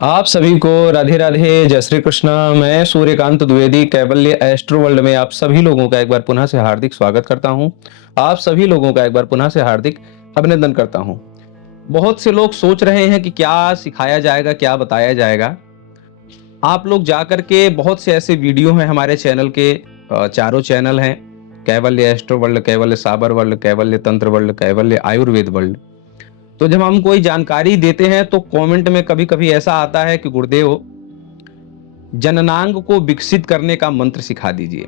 आप सभी को राधे राधे, जय श्री कृष्ण। मैं सूर्यकांत द्विवेदी कैवल्य एस्ट्रो वर्ल्ड में आप सभी लोगों का एक बार पुनः से हार्दिक स्वागत करता हूं। आप सभी लोगों का एक बार पुनः से हार्दिक अभिनंदन करता हूं। बहुत से लोग सोच रहे हैं कि क्या सिखाया जाएगा, क्या बताया जाएगा। आप लोग जाकर के बहुत से ऐसे वीडियो हैं हमारे चैनल के, चारों चैनल हैं, कैवल्य एस्ट्रो वर्ल्ड, कैवल्य साबर वर्ल्ड, कैवल्य तंत्र वर्ल्ड, कैवल्य आयुर्वेद वर्ल्ड। तो जब हम कोई जानकारी देते हैं तो कमेंट में कभी-कभी ऐसा आता है कि गुरुदेव, जननांग को विकसित करने का मंत्र सिखा दीजिए।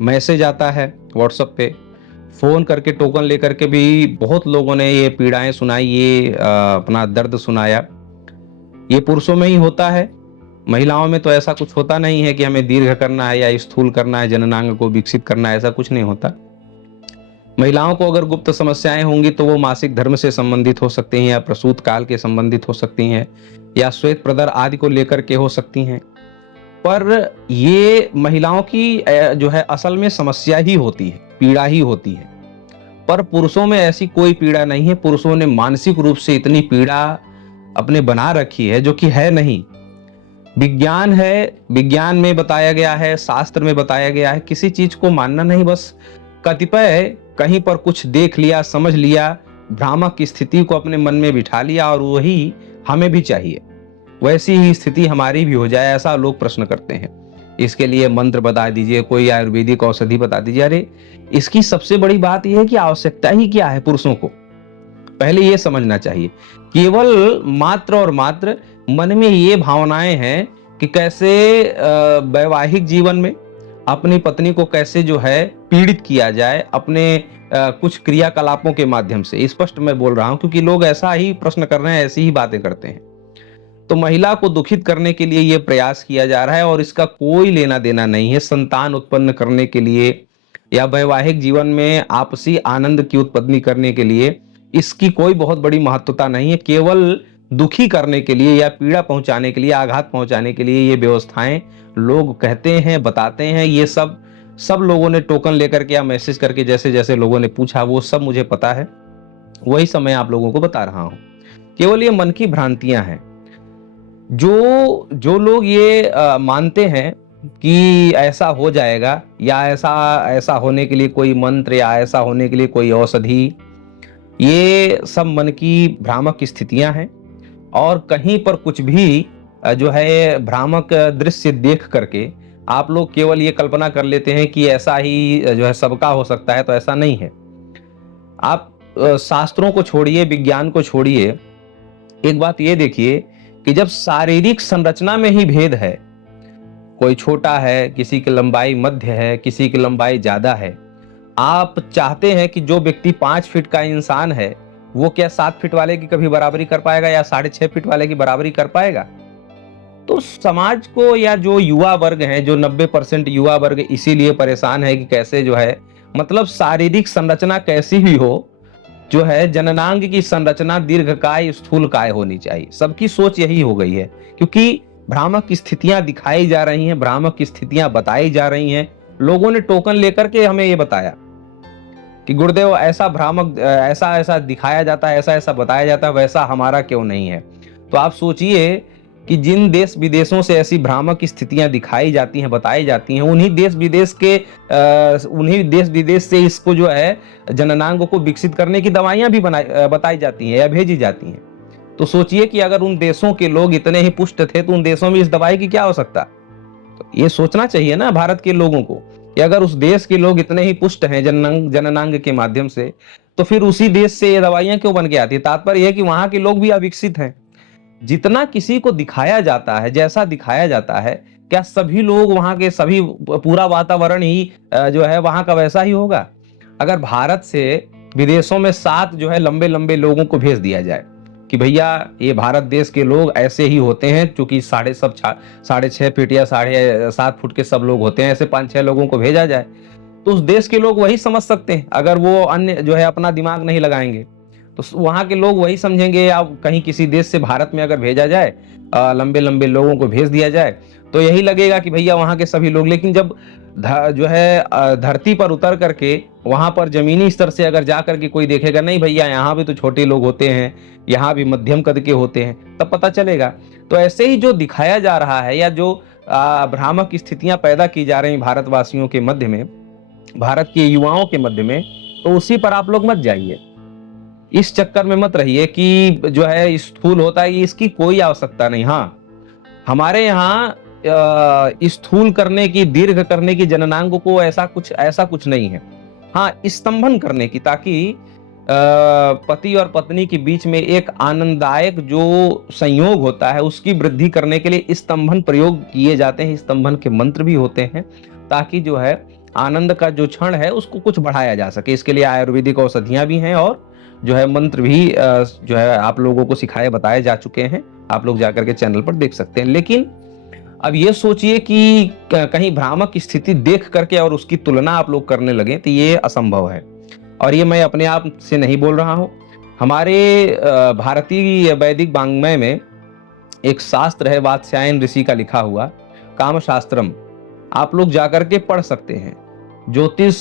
मैसेज आता है व्हाट्सएप पे, फोन करके टोकन लेकर के भी बहुत लोगों ने ये पीड़ाएं सुनाई, ये अपना दर्द सुनाया। ये पुरुषों में ही होता है, महिलाओं में तो ऐसा कुछ होता नहीं है कि हमें दीर्घ करना है या स्थूल करना है, जननांग को विकसित करना है, ऐसा कुछ नहीं होता। महिलाओं को अगर गुप्त समस्याएं होंगी तो वो मासिक धर्म से संबंधित हो सकती हैं, या प्रसूत काल के संबंधित हो सकती हैं, या श्वेत प्रदर आदि को लेकर के हो सकती हैं। पर ये महिलाओं की जो है असल में समस्या ही होती है, पीड़ा ही होती है। पर पुरुषों में ऐसी कोई पीड़ा नहीं है। पुरुषों ने मानसिक रूप से इतनी पीड़ा अपने बना रखी है जो कि है नहीं। विज्ञान है, विज्ञान में बताया गया है, शास्त्र में बताया गया है, किसी चीज को मानना नहीं, बस कतिपय कहीं पर कुछ देख लिया, समझ लिया, भ्रामक की स्थिति को अपने मन में बिठा लिया और वही हमें भी चाहिए, वैसी ही स्थिति हमारी भी हो जाए, ऐसा लोग प्रश्न करते हैं। इसके लिए मंत्र बता दीजिए, कोई आयुर्वेदिक औषधि बता दीजिए। अरे इसकी सबसे बड़ी बात यह है कि आवश्यकता ही क्या है पुरुषों को, पहले ये समझना चाहिए। केवल मात्र और मात्र मन में ये भावनाएं हैं कि कैसे वैवाहिक जीवन में अपनी पत्नी को कैसे जो है पीड़ित किया जाए अपने कुछ क्रियाकलापों के माध्यम से। स्पष्ट मैं बोल रहा हूं क्योंकि लोग ऐसा ही प्रश्न कर रहे हैं, ऐसी ही बातें करते हैं। तो महिला को दुखित करने के लिए यह प्रयास किया जा रहा है और इसका कोई लेना देना नहीं है संतान उत्पन्न करने के लिए या वैवाहिक जीवन में आपसी आनंद की उत्पत्ति करने के लिए। इसकी कोई बहुत बड़ी महत्वता नहीं है। केवल दुखी करने के लिए या पीड़ा पहुंचाने के लिए, आघात पहुंचाने के लिए ये व्यवस्थाएं लोग कहते हैं, बताते हैं। ये सब लोगों ने टोकन लेकर के या मैसेज करके, जैसे जैसे लोगों ने पूछा, वो सब मुझे पता है, वही सब मैं आप लोगों को बता रहा हूं। केवल ये मन की भ्रांतियां हैं। जो जो लोग ये मानते हैं कि ऐसा हो जाएगा या ऐसा ऐसा होने के लिए कोई मंत्र या ऐसा होने के लिए कोई औषधि, ये सब मन की भ्रामक स्थितियां हैं। और कहीं पर कुछ भी जो है भ्रामक दृश्य देख करके आप लोग केवल ये कल्पना कर लेते हैं कि ऐसा ही जो है सबका हो सकता है, तो ऐसा नहीं है। आप शास्त्रों को छोड़िए, विज्ञान को छोड़िए, एक बात ये देखिए कि जब शारीरिक संरचना में ही भेद है, कोई छोटा है, किसी की लंबाई मध्य है, किसी की लंबाई ज्यादा है, आप चाहते हैं कि जो व्यक्ति 5 फीट का इंसान है वो क्या 7 फीट वाले की कभी बराबरी कर पाएगा या 6.5 फीट वाले की बराबरी कर पाएगा? तो समाज को या जो युवा वर्ग है, जो 90% युवा वर्ग इसीलिए परेशान है कि कैसे जो है, मतलब शारीरिक संरचना कैसी भी हो, जो है जननांग की संरचना दीर्घकाय स्थूलकाय होनी चाहिए। सबकी सोच यही हो गई है क्योंकि भ्रामक स्थितियां दिखाई जा रही हैं, भ्रामक स्थितियां बताई जा रही हैं। लोगों ने टोकन लेकर के हमें ये बताया कि गुरुदेव ऐसा भ्रामक, ऐसा ऐसा दिखाया जाता है, ऐसा ऐसा बताया जाता है, वैसा हमारा क्यों नहीं है। तो आप सोचिए कि जिन देश विदेशों से ऐसी भ्रामक स्थितियां दिखाई जाती हैं, बताई जाती हैं, उन्हीं देश विदेश से इसको जो है जननांग को विकसित करने की दवाइयां भी बताई जाती हैं या भेजी जाती हैं। तो सोचिए कि अगर उन देशों के लोग इतने ही पुष्ट थे तो उन देशों में इस दवाई की क्या आवश्यकता। तो ये सोचना चाहिए ना भारत के लोगों को कि अगर उस देश के लोग इतने ही पुष्ट हैं जननांग के माध्यम से, तो फिर उसी देश से ये दवाइयां क्यों बन के आती है। तात्पर्य यह कि वहां के लोग भी अविकसित हैं। जितना किसी को दिखाया जाता है, जैसा दिखाया जाता है, क्या सभी लोग वहां के, सभी पूरा वातावरण ही जो है वहां का वैसा ही होगा? अगर भारत से विदेशों में 7 जो है लंबे लंबे लोगों को भेज दिया जाए कि भैया ये भारत देश के लोग ऐसे ही होते हैं, क्योंकि 6.5 फीट या 7.5 फुट के सब लोग होते हैं, ऐसे 5-6 लोगों को भेजा जाए तो उस देश के लोग वही समझ सकते हैं, अगर वो अन्य जो है अपना दिमाग नहीं लगाएंगे। तो वहां के लोग वही समझेंगे। अब कहीं किसी देश से भारत में अगर भेजा जाए, लंबे लंबे लोगों को भेज दिया जाए, तो यही लगेगा कि भैया वहां के सभी लोग। लेकिन जब जो है धरती पर उतर करके वहां पर जमीनी स्तर से अगर जा करके कोई देखेगा, नहीं भैया यहाँ भी तो छोटे लोग होते हैं, यहाँ भी मध्यम कद के होते हैं, तब पता चलेगा। तो ऐसे ही जो दिखाया जा रहा है या जो भ्रामक स्थितियां पैदा की जा रही भारतवासियों के मध्य में, भारत के युवाओं के मध्य में, तो उसी पर आप लोग मत जाइए। इस चक्कर में मत रहिए कि जो है स्थूल होता है, इसकी कोई आवश्यकता नहीं। हाँ, हमारे यहाँ स्थूल करने की, दीर्घ करने की जननांग को ऐसा कुछ नहीं है। हाँ, स्तंभन करने की, ताकि पति और पत्नी के बीच में एक आनंददायक जो संयोग होता है उसकी वृद्धि करने के लिए स्तंभन प्रयोग किए जाते हैं। स्तंभन के मंत्र भी होते हैं, ताकि जो है आनंद का जो क्षण है उसको कुछ बढ़ाया जा सके। इसके लिए आयुर्वेदिक औषधियां भी हैं और जो है मंत्र भी जो है आप लोगों को सिखाए बताए जा चुके हैं। आप लोग जाकर के चैनल पर देख सकते हैं। लेकिन अब ये सोचिए कि कहीं भ्रामक स्थिति देख करके और उसकी तुलना आप लोग करने लगे, तो ये असंभव है। और ये मैं अपने आप से नहीं बोल रहा हूं। हमारे भारतीय वैदिक वाङ्मय में एक शास्त्र है, वात्स्यायन ऋषि का लिखा हुआ कामशास्त्रम, आप लोग जाकर के पढ़ सकते हैं। ज्योतिष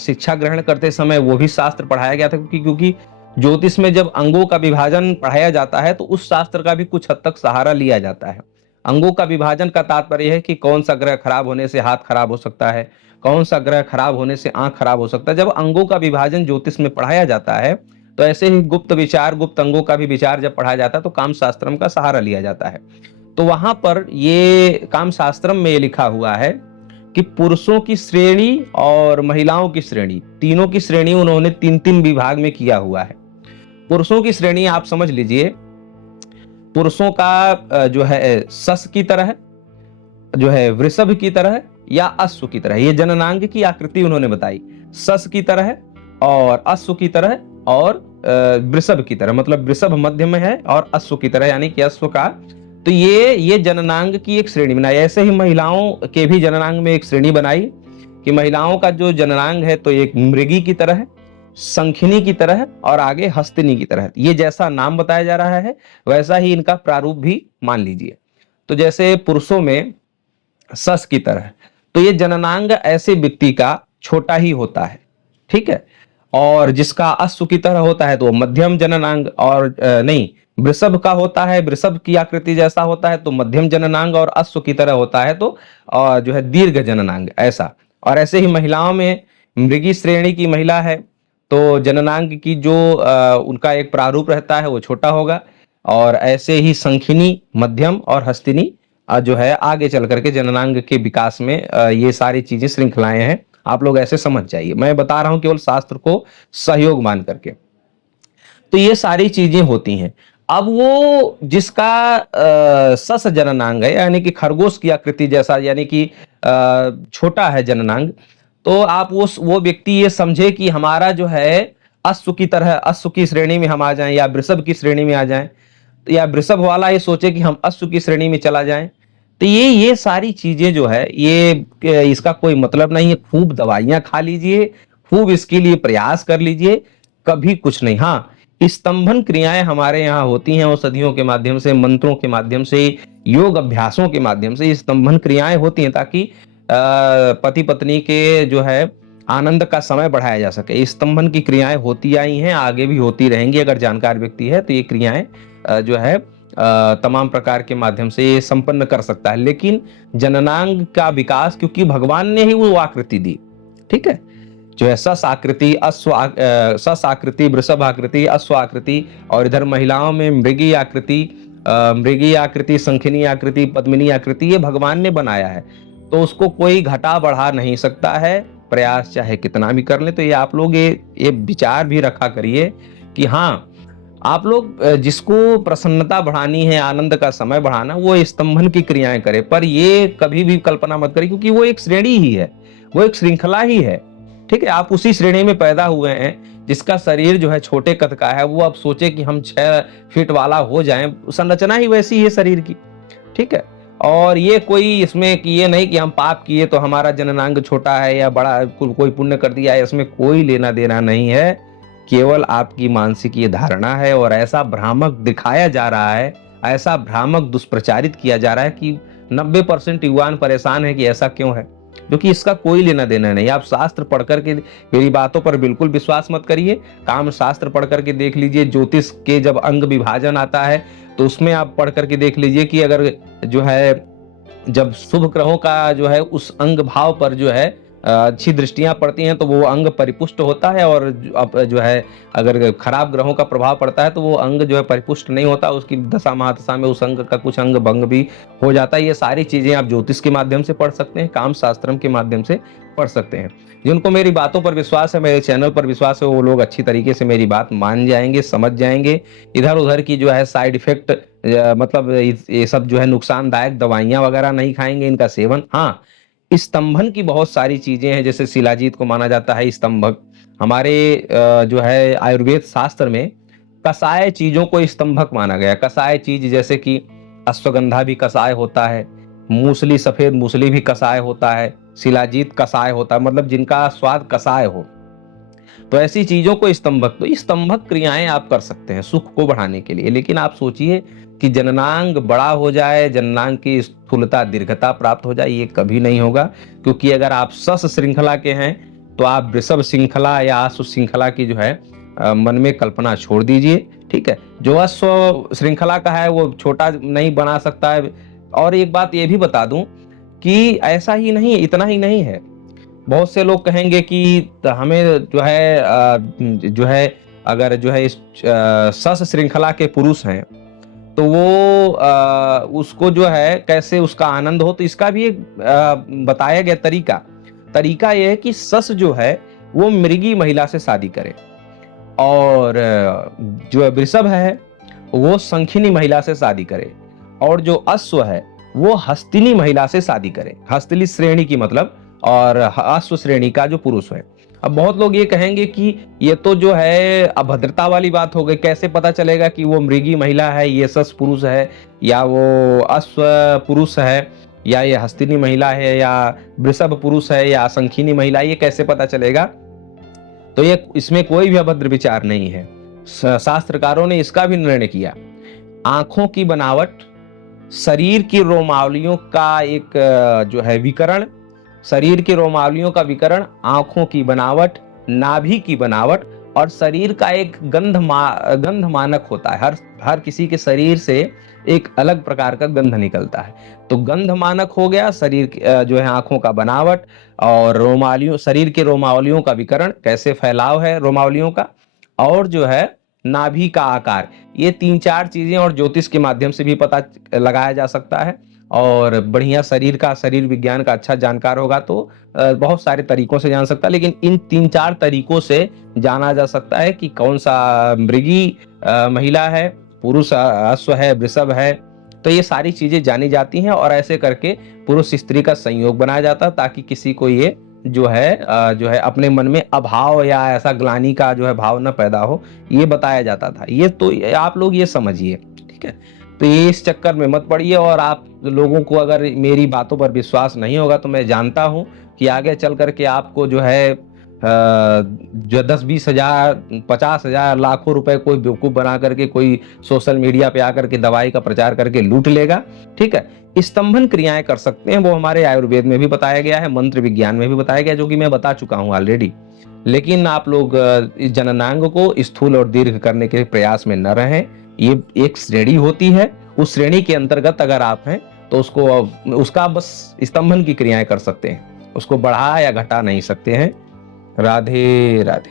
शिक्षा ग्रहण करते समय वो भी शास्त्र पढ़ाया गया था, क्योंकि ज्योतिष में जब अंगों का विभाजन पढ़ाया जाता है तो उस शास्त्र का भी कुछ हद तक सहारा लिया जाता है। अंगों का विभाजन का तात्पर्य है कि कौन सा ग्रह खराब होने से हाथ खराब हो सकता है, कौन सा ग्रह खराब होने से आंख खराब हो सकता है। जब अंगों का विभाजन ज्योतिष में पढ़ाया जाता है, तो ऐसे ही गुप्त विचार, गुप्त अंगों का भी विचार जब पढ़ाया जाता है तो कामशास्त्रम का सहारा लिया जाता है। तो वहां पर ये कामशास्त्रम में ये लिखा हुआ है कि पुरुषों की श्रेणी और महिलाओं की श्रेणी, तीनों की श्रेणी उन्होंने तीन तीन विभाग में किया हुआ है। पुरुषों की श्रेणी आप समझ लीजिए, पुरुषों का जो है सस की तरह, जो है वृषभ की तरह या अश्व की तरह, ये जननांग की आकृति उन्होंने बताई। सस की तरह और अश्व की तरह और वृषभ की तरह, मतलब वृषभ मध्य में है और अश्व की तरह यानी कि अश्व का। तो ये जननांग की एक श्रेणी बनाई। ऐसे ही महिलाओं के भी जननांग में एक श्रेणी बनाई कि महिलाओं का जो जननांग है तो एक मृगी की तरह है, शंखिनी की तरह और आगे हस्तिनी की तरह। ये जैसा नाम बताया जा रहा है वैसा ही इनका प्रारूप भी मान लीजिए। तो जैसे पुरुषों में सस की तरह, तो ये जननांग ऐसे व्यक्ति का छोटा ही होता है, ठीक है। और जिसका अश्व की तरह होता है तो मध्यम जननांग, और नहीं, वृषभ का होता है, वृषभ की आकृति जैसा होता है तो मध्यम जननांग, और अश्व की तरह होता है तो जो है दीर्घ जननांग, ऐसा। और ऐसे ही महिलाओं में मृगी श्रेणी की महिला है तो जननांग की जो उनका एक प्रारूप रहता है वो छोटा होगा। और ऐसे ही शंखिनी मध्यम और हस्तिनी जो है आगे चल करके जननांग के विकास में ये सारी चीजें श्रृंखलाएं हैं। आप लोग ऐसे समझ जाइए, मैं बता रहा हूं केवल शास्त्र को सहयोग मान करके। तो ये सारी चीजें होती हैं। अब वो जिसका सस जननांग है, यानी कि खरगोश की आकृति जैसा, यानी कि छोटा है जननांग, तो आप वो व्यक्ति ये समझे कि हमारा जो है अश्व की तरह, अश्व की श्रेणी में हम आ जाएं या वृषभ की श्रेणी में आ जाएं, या वृषभ वाला ये सोचे कि हम अश्व की श्रेणी में चला जाएं। तो ये सारी चीजें जो है ये इसका कोई मतलब नहीं है। खूब दवाइयां खा लीजिए, खूब इसके लिए प्रयास कर लीजिए, कभी कुछ नहीं। हाँ, स्तंभन क्रियाएं हमारे यहाँ होती हैं औषधियों के माध्यम से, मंत्रों के माध्यम से, योग अभ्यासों के माध्यम से स्तंभन क्रियाएं होती हैं, ताकि पति पत्नी के जो है आनंद का समय बढ़ाया जा सके। स्तंभन की क्रियाएं होती आई हैं, आगे भी होती रहेंगी। अगर जानकार व्यक्ति है तो ये क्रियाएं जो है तमाम प्रकार के माध्यम से ये संपन्न कर सकता है। लेकिन जननांग का विकास, क्योंकि भगवान ने ही वो आकृति दी, ठीक है, जो है सस आकृति, सस आकृति, वृषभ आकृति, अश्व आकृति, और इधर महिलाओं में मृगी आकृति, शंखिनी आकृति, पद्मिनी आकृति, ये भगवान ने बनाया है। तो उसको कोई घटा बढ़ा नहीं सकता है, प्रयास चाहे कितना भी कर ले। तो ये आप लोग ये विचार भी रखा करिए कि हाँ, आप लोग जिसको प्रसन्नता बढ़ानी है, आनंद का समय बढ़ाना, वो स्तंभन की क्रियाएं करे। पर ये कभी भी कल्पना मत करें, क्योंकि वो एक श्रेणी ही है, वो एक श्रृंखला ही है, ठीक है। आप उसी श्रेणी में पैदा हुए हैं। जिसका शरीर जो है छोटे कद का है, वो अब सोचे कि हम 6 फीट वाला हो जाएं, संरचना ही वैसी है शरीर की, ठीक है। और ये कोई इसमें कि ये नहीं कि हम पाप किए तो हमारा जननांग छोटा है या बड़ा, कोई पुण्य कर दिया है, इसमें कोई लेना देना नहीं है। केवल आपकी मानसिक ये धारणा है और ऐसा भ्रामक दिखाया जा रहा है, ऐसा भ्रामक दुष्प्रचारित किया जा रहा है कि 90% युवान परेशान है कि ऐसा क्यों है, क्योंकि इसका कोई लेना देना नहीं। आप शास्त्र पढ़ करके मेरी बातों पर बिल्कुल विश्वास मत करिए, काम शास्त्र पढ़ करके देख लीजिए। ज्योतिष के जब अंग विभाजन आता है तो उसमें आप पढ़ करके देख लीजिए कि अगर जो है जब शुभ ग्रहों का जो है उस अंग भाव पर जो है अच्छी दृष्टियां पड़ती हैं तो वो अंग परिपुष्ट होता है, और जो है अगर खराब ग्रहों का प्रभाव पड़ता है तो वो अंग जो है परिपुष्ट नहीं होता, उसकी दशा महादशा में उस अंग का कुछ अंग भंग भी हो जाता है। ये सारी चीजें आप ज्योतिष के माध्यम से पढ़ सकते हैं, काम शास्त्रम के माध्यम से पढ़ सकते हैं। जिनको मेरी बातों पर विश्वास है, मेरे चैनल पर विश्वास है, वो लोग अच्छी तरीके से मेरी बात मान जाएंगे, समझ जाएंगे। इधर उधर की जो है साइड इफेक्ट मतलब ये सब जो है नुकसानदायक दवाइयां वगैरह नहीं खाएंगे, इनका सेवन। हाँ, स्तंभन की बहुत सारी चीजें हैं, जैसे शिलाजीत को माना जाता है स्तंभक। हमारे जो है आयुर्वेद शास्त्र में कसाय चीजों को स्तंभक माना गया। कसाय चीज जैसे कि अश्वगंधा भी कसाय होता है, मूसली, सफेद मूसली भी कसाय होता है, शिलाजीत कसाय होता है, मतलब जिनका स्वाद कसाय हो। तो ऐसी चीजों को स्तंभक, तो स्तंभक क्रियाएं आप कर सकते हैं सुख को बढ़ाने के लिए। लेकिन आप सोचिए कि जननांग बड़ा हो जाए, जननांग की स्थूलता दीर्घता प्राप्त हो जाए, ये कभी नहीं होगा। क्योंकि अगर आप सस श्रृंखला के हैं तो आप वृषभ श्रृंखला या आश्व श्रृंखला की जो है मन में कल्पना छोड़ दीजिए। ठीक है, जो अश्व श्रृंखला का है वो छोटा नहीं बना सकता है। और एक बात ये भी बता दूं कि ऐसा ही नहीं, इतना ही नहीं है। बहुत से लोग कहेंगे कि हमें जो है अगर जो है इस सस श्रृंखला के पुरुष हैं तो वो उसको जो है कैसे उसका आनंद हो। तो इसका भी एक बताया गया तरीका यह है कि सस जो है वो मृगी महिला से शादी करे, और जो वृषभ है वो शंखिनी महिला से शादी करे, और जो अश्व है वो हस्तिनी महिला से शादी करे। हस्तिनी श्रेणी की मतलब, और अश्व श्रेणी का जो पुरुष है। अब बहुत लोग ये कहेंगे कि ये तो जो है अभद्रता वाली बात हो गई, कैसे पता चलेगा कि वो मृगी महिला है, ये सस पुरुष है, या वो अश्व पुरुष है, या ये हस्तिनी महिला है, या वृषभ पुरुष है, या शंखिनी महिला, ये कैसे पता चलेगा? तो ये इसमें कोई भी अभद्र विचार नहीं है। शास्त्रकारों ने इसका भी निर्णय किया। आंखों की बनावट, शरीर की रोमावलियों का एक जो है विकरण, शरीर के रोमावलियों का विकरण, आंखों की बनावट, नाभि की बनावट, और शरीर का एक गंध मानक होता है। हर किसी के शरीर से एक अलग प्रकार का गंध निकलता है। तो गंध मानक हो गया शरीर जो है आंखों का बनावट, और रोमावलियों, शरीर के रोमावलियों का विकरण, कैसे फैलाव है रोमावलियों का, और जो है नाभि का आकार। ये 3-4 चीजें और ज्योतिष के माध्यम से भी पता लगाया जा सकता है। और बढ़िया शरीर विज्ञान का अच्छा जानकार होगा तो बहुत सारे तरीकों से जान सकता है। लेकिन इन 3-4 तरीकों से जाना जा सकता है कि कौन सा मृगी महिला है, पुरुष अश्व है, वृषभ है। तो ये सारी चीजें जानी जाती हैं, और ऐसे करके पुरुष स्त्री का संयोग बनाया जाता है, ताकि किसी को ये जो है अपने मन में अभाव या ऐसा ग्लानि का जो है भाव न पैदा हो, ये बताया जाता था। ये तो आप लोग ये समझिए, ठीक है। तो ये इस चक्कर में मत पड़िए। और आप लोगों को अगर मेरी बातों पर विश्वास नहीं होगा तो मैं जानता हूं कि आगे चल करके आपको जो है जो 10-20 हजार 50 हजार लाखों रुपए कोई बेवकूफ बना करके कोई सोशल मीडिया पे आकर के दवाई का प्रचार करके लूट लेगा। ठीक है, स्तंभन क्रियाएं कर सकते हैं, वो हमारे आयुर्वेद में भी बताया गया है, मंत्र विज्ञान में भी बताया गया, जो कि मैं बता चुका हूं ऑलरेडी। लेकिन आप लोग इस जननांग को स्थूल और दीर्घ करने के प्रयास में न रहें। ये एक श्रेणी होती है, उस श्रेणी के अंतर्गत अगर आप हैं तो उसका बस स्तंभन की क्रियाएं कर सकते हैं, उसको बढ़ा या घटा नहीं सकते हैं। राधे राधे।